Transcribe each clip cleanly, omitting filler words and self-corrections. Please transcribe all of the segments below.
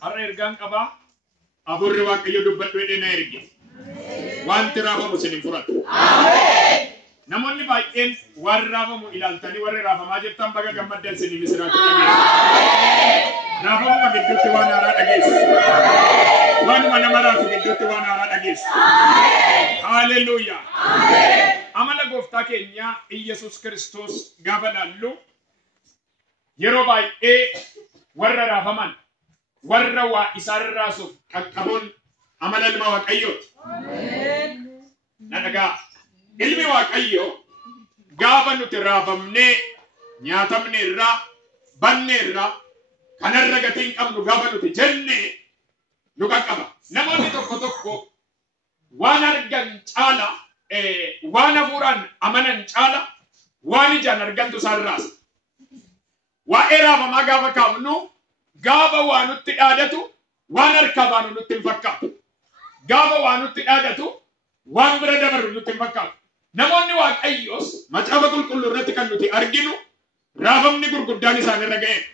Har'a ergaan qabaa. Aburri Waaqayyo dubbadhu jedhee na erge. Wanti raafamu isin hin furatu. Namoonni baay'een waan raafamu ilaaltanii warri raafamaa jirtan baga gammaddan isin misiraatu dhageessu. Raafamuma gidduutti waan haaraa dhageessu. Waanuma nama raafu gidduutti waan haaraa dhageessu. Haaleluyyaa. Amala gooftaa keenya Iyesuus Kiristoos gaafa laallu yeroo baay'ee warra raafaman warra waa isaan raasuuf qaqqabuun amala ilma Waaqayyooti. Na dhagaa ilmi Waaqayyo gaafa nuti raafamnee nyaatamne irraa banne irraa kanarra gatiin qabnu gaafa nuti jennee nu qaqqaba. Namoonni tokko tokko waan argan caala waan hafuuraan amanan caala waan ijaan argantu isaan raasa. Waa'ee raafamaa gaafa kaafnu gaafa waa nutti dhaadatu waan harkaa baanu nutti hin fakkaatu. Gaafa waa nutti dhaadatu waan bira dabaru nutti hin fakkaatu. Namoonni Waaqayyoos macaafa qulqulluu irratti kan nuti arginu raafamni gurguddaan isaanirra ga'eera.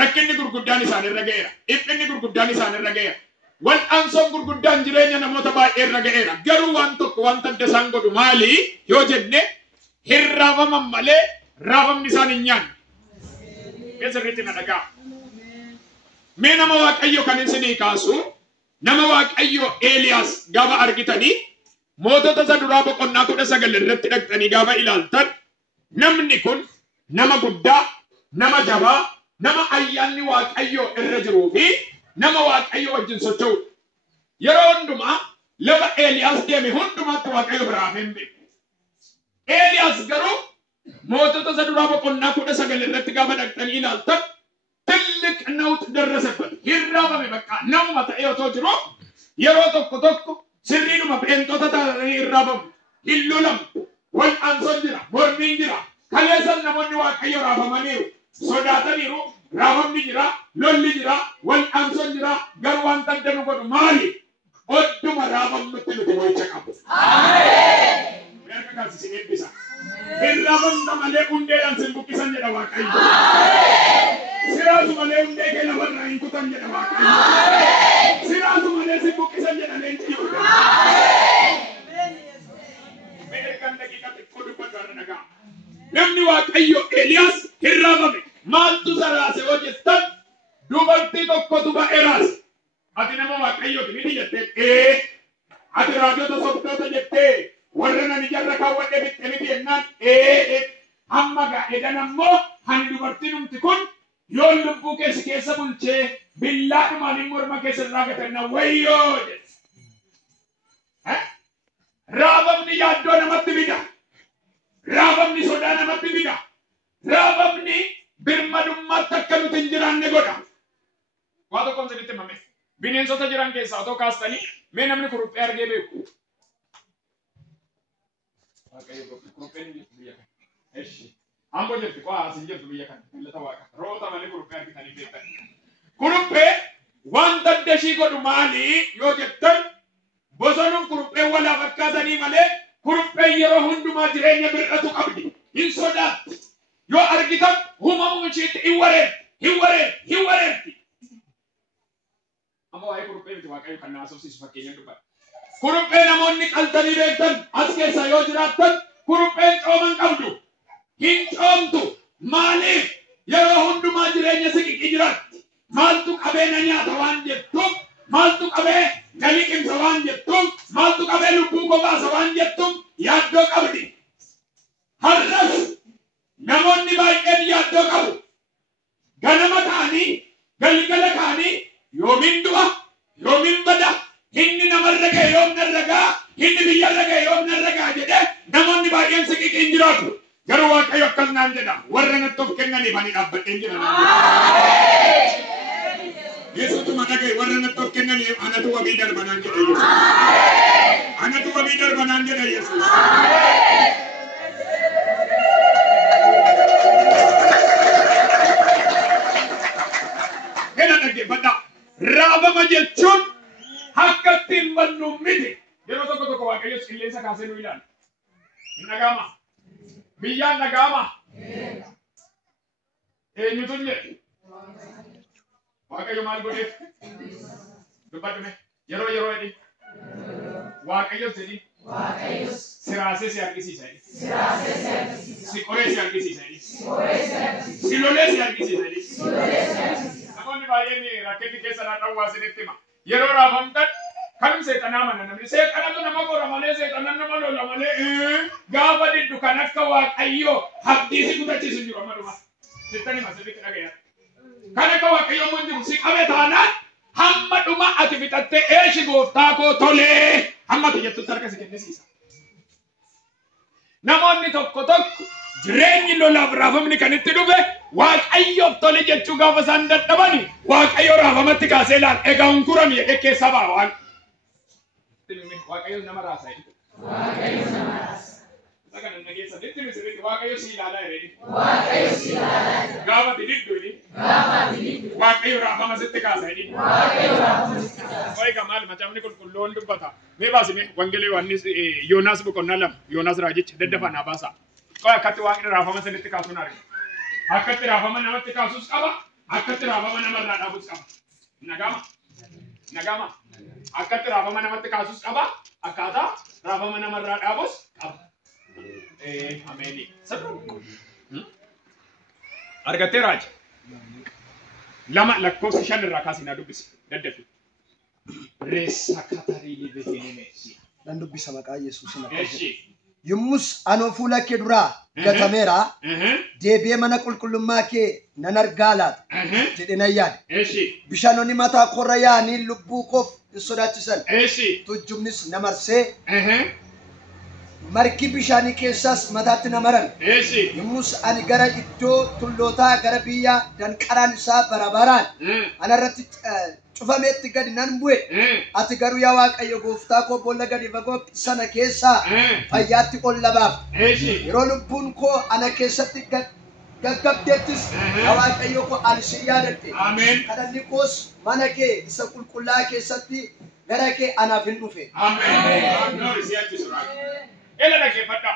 Rakkinni gurguddaan isaanirra ga'eera. Dhiphinni gurguddaan isaanirra ga'eera. Wal'aansoon gurguddaan jireenya namoota baay'eerra ga'eera. Garuu waan tokko wanta adda isaan godhu maali yoo jenne hin raafaman malee raafamni isaan hin nyaanne. Sirriitti na dhagaa. Mee nama Waaqayyo kan isinii kaasu nama Waaqayyo Eeliyaas gaafa argitanii mootota isa duraa boqonnaa 19 irratti dhaqxanii gaafa ilaaltan namni kun nama guddaa, nama jabaa, nama ayyaanni Waaqayyo irra jiruu fi nama Waaqayyo wajjin socho'u. Yeroo hundumaa lafa Eeliyaas deeme hundumaatti Waaqayyo biraa hin beeku. Eeliyaas garuu mootota isa duraa boqonnaa 19 irratti gaafa dhaqxanii ilaaltan ትልቅ ነውጥ ደረሰበት። ይራበም በቃ ነው ማታየው ጅሮ የሮ tokko sirriiduma beentota ta'anii irraabamu hillulam wal anson jira mormiin jira kaleessan namoonni Waaqayyo raafamaniiru sodaataniiru raafamni jira lolli jira wal anson jira garuu waan taddanu godhu maali odduma raafamnutti nuti mo'icha qabu. Ameen. Merka kaasi sin eebbisa. Irraafamna malee hundeedhaan sin buqqisan jedha Waaqayyo. Siraatu malee hundee keenya warra hin kutan jedha Waaqayyo. Siraatu malee sin buqqisan jedha leenci yoo ta'u. Meeqan daqiiqa xiqqoo dubbatu irra dhagaa. Namni Waaqayyo Eeliyaas hin raafame maaltu saraase yoo jettan dubartii tokkotu ba'ee raase. Ati nama Waaqayyooti ni jettee ati raajota sobdoota jettee warra nani jarra kaawwadhe bitte miti jennaan amma gaa'eedhan ammoo hani dubartiin humti kun yoo lubbuu keessa bulchee billaadhumaan hin morma keessa irraa gatanna wayyoo jedhe. Raafamni yaaddoo namatti fida. Raafamni sodaa namatti fida. Raafamni birmadummaatti akka nuti hin jiraanne godha. Waa tokkoon sinitti himame. Bineensota jiran keessaa otoo kaastanii mee namni kuruphee argee beeku. Kurupheen biyya kana. Eshi. Amboo jirti qo'aa asin jirtu biyya kana. Millata waaqa. Roota malee kuruphee argitanii beektan. Kuruphee wanta adda ishii godhu maali yoo jettan bosonuun kuruphee walaa fakkaatanii malee kurupheen yeroo hundumaa jireenya bir'atu qabdi. Hin sodaatti. Yoo argitan uumamuu isheetti hin wareerti. Amma waa'ee kuruphee miti Waaqayyo kan naasofsiisu fakkeenyaan dubbata. Kuruphee namoonni qaltanii beektan as keessa yoo jiraattan kurupheen cooman qabdu. Hin coomtu. Maaliif yeroo hundumaa jireenya siqiqii jiraatti. Maaltu qabee na nyaata waan jettuuf, maaltu qabee na liqimsa waan jettuuf, maaltu qabee lubbuu gogaasa waan jettuuf yaaddoo qabdi. Har'as namoonni baay'een yaaddoo qabu. Ganama ta'anii, galgala ta'anii yoomin du'a, yoomin bada, inni namarra ga'e yoom narra ga'a, inni biyyarra ga'e yoom narra ga'a jedhee namoonni baay'een siqiqiin jiraatu. Garuu Waaqayyo akkas naan jedha warra natti of kennaniif ani dhaabbadheen jira naan jedha. Yesuutuma dhagaye warra natti of kennaniif anatu wabii darba naan jedha Yesuus. Anatu wabii darba naan jedha Yesuus. Hena dhaggeeffadha. Raafama jechuun akka ittiin bannu miti. Yeroo tokko Waaqayyos qilleensa kaasee nu ilaala. Hin dhaga'ama. Biyyaan dhaga'ama. Eenyutu jedhe? Waaqayyo maal godheef? Dubbadhume yeroo yeroo jedhi waaqayyo jedhi siraasee si argisiisa jedhi si qoree si argisiisa jedhi si lolee si argisiisa jedhi namoonni baay'een rakkinni keessa naanna'uu waasinitti hima yeroo raafamtan kanum seexanaa mana namni seexanatu nama qora malee seexanan nama lola malee gaafa diddu kan akka waaqayyo habdii si kutachiisu jiru amma dhuma sittani masalitti dhagayaa kan akka waaqayyo mun jiru si qabe taanaan hamma dhuma ati fixattee eeshi gooftaa koo tolee hamma tiyyattutti harka si kennisiisa. Namoonni tokko jireenyi lolaaf raafamni kan itti dhufe waaqayyoof tole jechuu gaafa isaan dadhabani waaqayyo raafamatti kaasee laal egaa hunkurami jedhee keessa ba'a waan. Waaqayyo nama raasa jedhu. Waaqayyo nama raasa. Sakan nageessa detti misirri waaqayyo si ilaala jedhee. Waaqayyo si ilaala. Gaafa dididdu jedhee. Gaafa dididdu. Waaqayyo raafama sitti kaasa jedhee. Waaqayyo raafama sitti kaasa. Oye kamal macamni qulqulloon dubbata. Mee baasime wangelee Yohaannis Yoonaas boqonnaa 2 Yoonaas raajicha daddafaa baasa. Qoy akkatti waaqni raafama sitti kaasuun argina. Akkatti raafama namatti kaasuus qaba. Akkatti raafama namarraa dhaabuus qaba. Nagama. Akkatti raafama namatti kaasuus qaba. Akkaataa raafama namarraa dhaabuus qaba. Ameeni. Argattee raaji. 2 lakkoofsa 5 irraa kaasina dubbisi. Daddafi. Reessa katarii libeetiin meessi. Dan dubbisa maqaa Yesuusin akka. Yommus anoo fuula kee duraa gatameera. Deebi'ee mana qulqullummaa kee nan argaa laata. Jedhee nan yaade. Bishaanonni mataa korra yaa'anii lubbuu koof sodaachisan. Tujjumnis na marsee. Marki bishaanii keessaas mataatti na maran. Yommus ani gara iddoo tullootaa gara biyya danqaraan isaa barabaraan anarratti cufameetti gadi nan bu'e. Ati garuu yaa Waaqayyo gooftaa koo boolla gadi fagoo sana keessaa fayyaatti ol labaaf. Yeroo lubbuun koo ana keessatti gaggabdeettis yaa Waaqayyo koo ani si yaadadhe. Kadhanni koos mana kee isa qulqullaa keessatti gara kee anaaf hin dhufe. Ela dhaggeeffadha.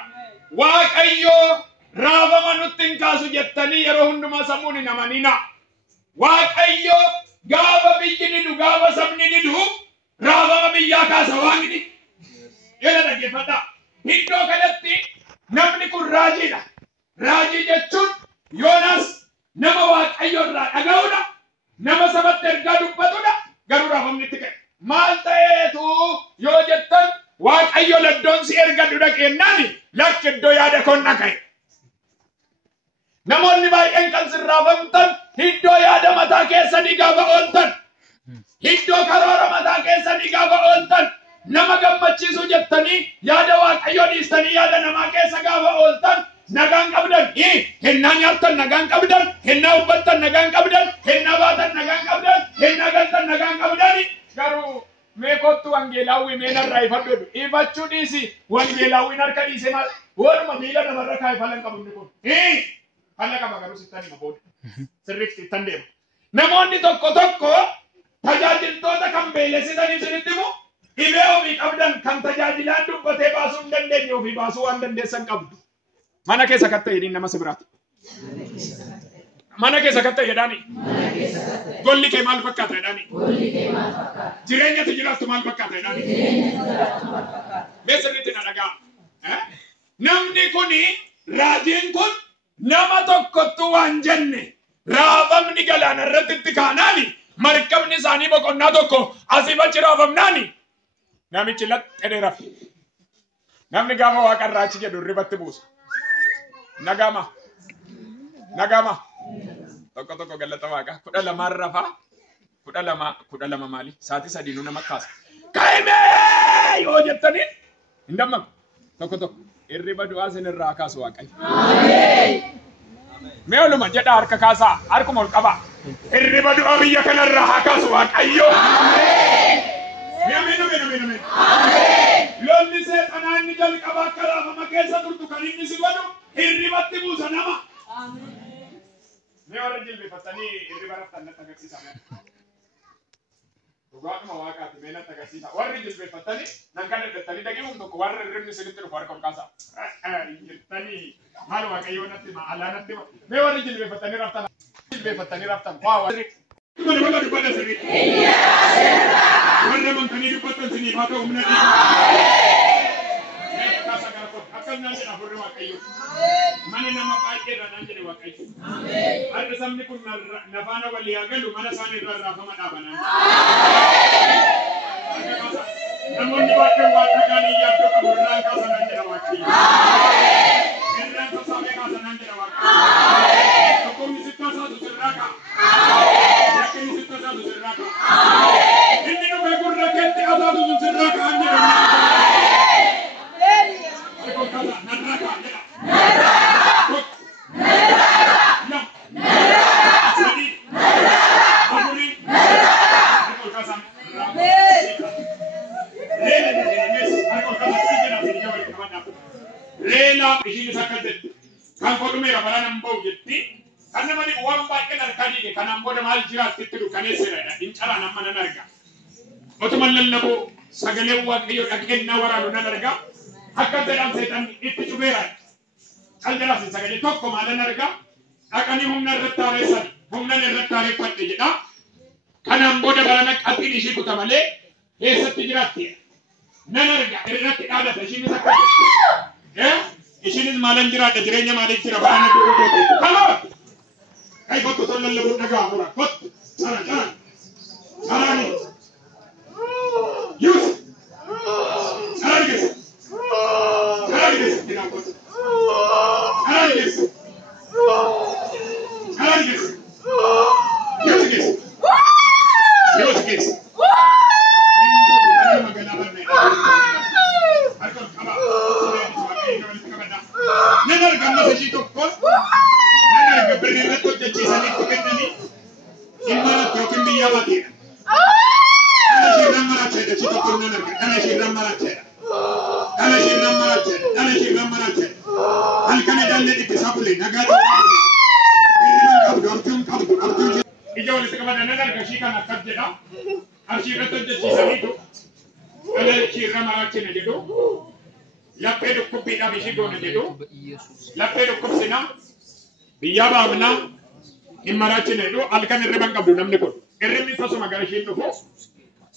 Waaqayyo raafama nutti hin kaasu jettanii yeroo hundumaa sammuun hin amanina. Waaqayyo gaafa biyyi didu gaafa sabni didu raafama biyyaa kaasa waaqni. Ela dhaggeeffadha. Iddoo kanatti namni kun raajiidha. Raajii jechuun Yoonaas nama Waaqayyo irraa dhaga'uudha. Nama sabatti ergaa dubbatudha. Garuu raafamni itti ka'e. Maal ta'eetu yoo jettan Waaqayyo laddoon si erga dura kennaani lakki iddoo yaada koon dhaqe. Namoonni baay'een kan sirraafamtan iddoo yaada mataa keessanii gaafa ooltan. Iddoo karoora mataa keessanii gaafa ooltan. Nama gammachiisu jettanii yaada Waaqayyoo dhiistanii yaada namaa keessa gaafa ooltan. Nagaan qabdan. Hennaa nyaattan nagaan qabdan. Hennaa uffattan nagaan qabdan. Hennaa baatan nagaan qabdan. Hennaa galtan nagaan qabdan. Garuu meekottu wangeelaawwi meenarraa ifadhu ifachuu dhiisi wangeelaawwiin harka dhiise maal warma miila namarra kaa'e falan qabu inni kun falla qaba garuu sittan hima booda sirriitti ittan deema namoonni tokko tajaajiltoota kan beelessitanii isinitti himu dhibee ofii qabdan kan tajaajilaan dubbatee baasuu hin dandeenye ofii baasuu waan dandeessan qabdu mana keessa katta jedhiin nama sibiraati mana keessa katta jedhaani golli kee maal fakkaata jedhaani jireenya ati jiraattu maal fakkaata jedhaani beesanitti na dhagaa namni kuni raajiin kun nama tokkottu waan jenne raafamni galaana irratti itti kaanaani markabni isaanii boqonnaa tokko asiif achi raafamnaani namichi laxxedhe rafe namni gaafa waaqarraa achi jedhu ribatti buusa nagama tokko galata waaqa 12 rafaa 12 maali saatii sadiinuu nama kaasa kaa'imee yoo jettaniin hin dammaqu tokko irriba du'aa sinirraa kaasu waaqayyo ameen mee oluma jedha harka kaasaa harkuma ol qaba irriba du'aa biyya kanarraa haa kaasu waaqayyo ameen ameen lolli seexanaa inni jalqaba akka raafama keessa turtu kan inni si godhu irribatti buusa nama ameen mee warra jilbeeffatanii irriba raftan natti agarsiisaa dhugaadhuma waaqaati mee natti agarsiisa warri jilbeeffatanii nan kan daddattanii daqiiquma tokko warra irribni sinitti dhufu harka ol kaasaa jettanii maal waaqayyoo natti ma alaa natti ma mee warri jilbeeffatanii raftan waa warri kun wala dubbata sirrii Warra man kanii dubbatan sinii haa ta'u humna dhiiga. Kasa gara koo akkas naan jedha furri Waaqayyo. Mana nama baay'eedha naan jedhe Waaqayyo. Har'a sabni kun nafaana walii haa galu mana isaanii irraa raafama dhaabanan. Namoonni baay'een waan dhagaanii yaaddoo qabu irraan kaasa naan jedha Waaqayyo. Irraan sassaabee kaasa naan jedha Waaqayyo. Tokkumni sitti tasaatu sirraa ka'a. Rakkinni sitti tasaatu sirraa ka'a. Inni dhufee gurra keetti tasaatu sirraa ka'a jedha. Leela ishiin isa akkasii kan godhumeera bara nan ba'u jetti kan namani waan baay'een harkanii kanaan booda maal jiraatti dukkaneesseera hin caraan amma nan arga otuma lallaboo sagalee waaqayyoo dhaggeennaa waraanu nan arga akka jedhan seetan itti cubeera qalbiidhaaf sagalee tokko maalan arga dhaqanii humna irratti haareessan humnan irratti haareeffadhe jedha kanaan booda barana qaxiin ishii kuta malee eessatti jiraatti nan arga irratti dhaadata ishiin isa akkasii ishinis maalan jiraadha jireenya maaliif jira barana du'uu goote kama kay kottu ton lallabuu dhagaa mura kottu sarani yus sarani ina kottu sarani yus Nenar gamma se ci tocco, nenar che per il resto c'è ci sali che nani, il maratto che mi chiama te. Ana ci rammara c'è, ci tocco nenar che, ana ci rammara c'è. Ana ci rammara c'è, ana ci rammara c'è. Al cane dalle di sapule, nagati. Abdu. Io le scrivo da nenar che ci kana kadda. Arci retto c'è ci sali tu. Ana ci rammara c'è ne do. Lappee dhukkubbiidhaaf ishii goona jedhu lappee dhukkubsina biyyaa baafna hin maraachine jedhu halkan hirriban qabdu namni kun hirribni tasuma gara ishiin dhufu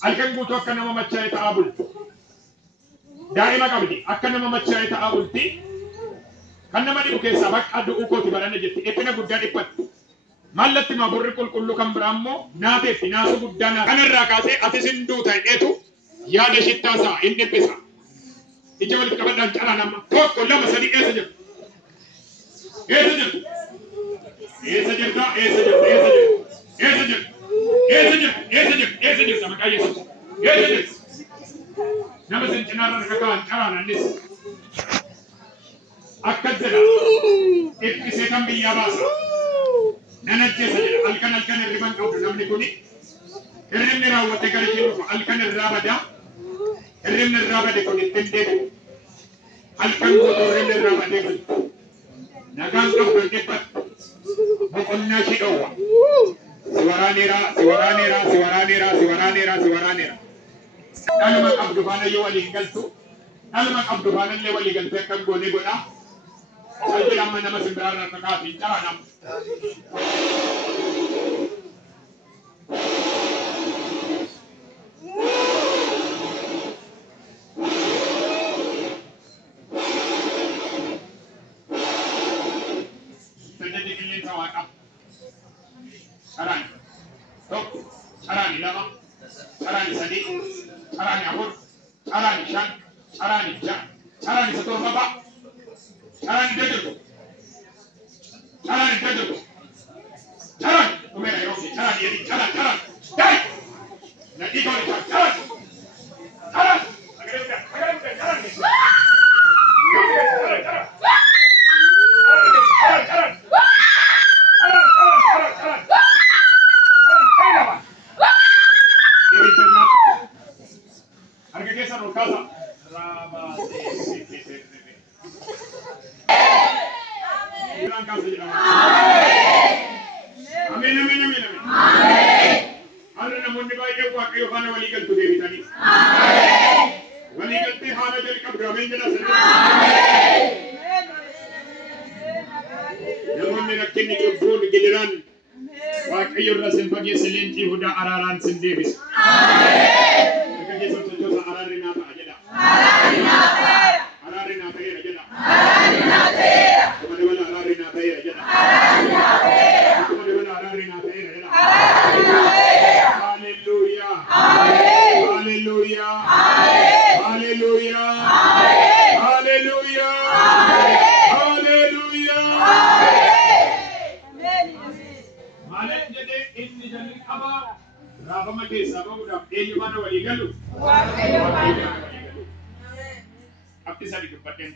halkan guutuu akka nama machaa'e ta'aa bultu daa'ima qabdi akka nama machaa'e ta'aa bulti kan nama dhibu keessaa bakka du'uu kooti barana jetti dhiphina guddaa dhiphatti maallatti maburri qulqulluu kan biraa immoo naateef naasuu guddaa kanarraa kaasee atis hin duuta hidheetu yaada shittaasaa hin dhiphisa. Ija walitti qabadhaan calaa nama tokko lama sadii eessa jirtu? Eessa jirtu maqaa Yesuus? Eessa jirtu? Nama sin cinaarra harka kaa'an calaan annis akkas jedha itti kan biyyaa baasa nan ajjeesa jedha halkan hirriban qabdu namni kuni hirribni raawwate gara ishee dhufu halkan irraa badaa Irrimni irraa bade kun ittiin deebi'u. Halkan guutuu irrimni irraa badee galtu. Nagaan qabdu hin dhiphatu. Boqonnaa ishee dhowwa. Si waraaneera. Dhaluma qabdu faana yoo waliin galtu. Dhaluma qabdu faana illee walii galtee akka goonee godhaa. Salphii amma nama simbiraarraa kakaati hin carraa nama. Sarani, tokko, sarani lama, sarani sadii, sarani afur, sarani shan, sarani ja'a, sarani torba, sarani ja'a, sarani umera yeroofi, sarani yedi, sarani, dai, na ikoni sarani, Waaqayyo irraa sin fageesse leencii hudaa araaraan sin deebisa. Akka keessan sochoosa araarri naa ta'a jedha. Araarri naa ta'eera jedha. Akkuma dabala araarri naa ta'eera jedha. Akkuma dabala araarri naa ta'eera jedha. Hallelujah. Hallelujah. Hallelujah. Hallelujah. Hallelujah. Maaliif jedhee inni jalli qabaa raafama keessaa bahuudhaaf eenyu mana walii galu? Waaqayyo. Abdii sadii dubbadheen.